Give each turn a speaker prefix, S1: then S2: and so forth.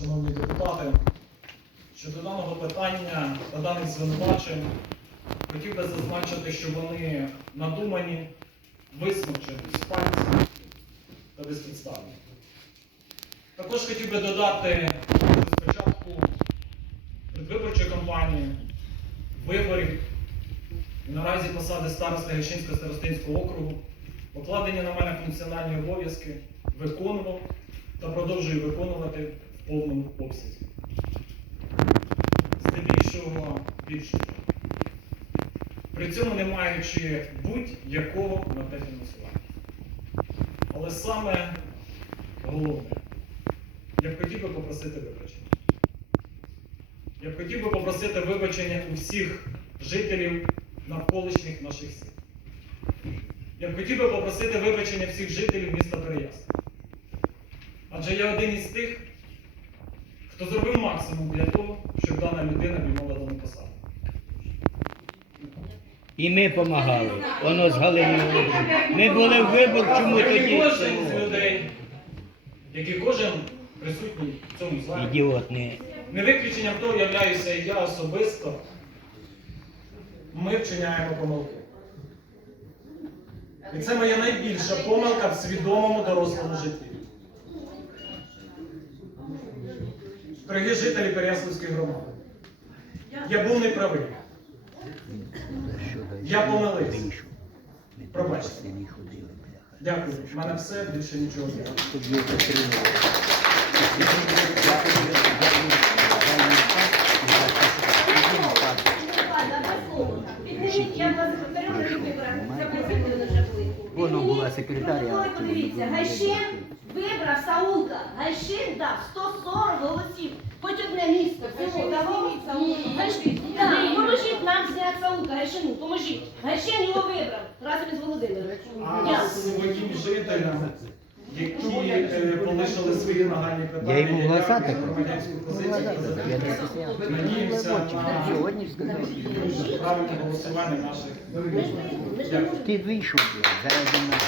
S1: шановні депутати, щодо даного питання та даних звинувачень, хотів би зазначити, що вони надумані, висмучені з пальців та безпідставні. Також хотів би додати, що спочатку предвиборчої кампанії, виборів і наразі посади староста Гайшинського старостинського округу покладені на мене функціональні обов'язки виконував та продовжую виконувати повному обсязі. Здебільшого більшого. При цьому не маючи будь-якого на те фінансування. Але саме головне, я б хотів би попросити вибачення. Я б хотів би попросити вибачення у всіх жителів навколишніх наших сіл. Я б хотів би попросити вибачення всіх жителів міста Переяслав. Адже я один із тих, хто зробив максимум для того, щоб дана людина обіймала дану посаду.
S2: І ми допомагали. Воно з Галиною Ми були в виборчому
S1: Як і
S2: тоді.
S1: кожен з людей, як і кожен присутній в цьому залі.
S2: Ідіот не.
S1: Не виключенням того являюся і я особисто. Ми вчиняємо помилки. І це моя найбільша помилка в свідомому дорослому житті. Дорогі жителі Переяславської громади. Я був неправий. Я помилився. Пробачте. Дякую. У мене все, більше нічого немає.
S2: Воно була секретаря.
S3: Подивіться, Гайшин вибрав Саулка. Гайшин дав 140 голосів. Хоч одне місто, село дало. Гайшин, так, поможіть нам зняти Саулка, Гайшину, поможіть. Гайшин його вибрав разом із Володимиром.
S1: А своїм жителям, які е, полишили свої нагальні питання,
S2: Я йому голоса
S1: як
S2: так
S1: громадянську позицію
S2: Я
S1: надіємося на
S2: Сьогодні ж сказав.
S1: правильне голосування наших. Дякую.
S2: Ти вийшов, блядь, заради нас.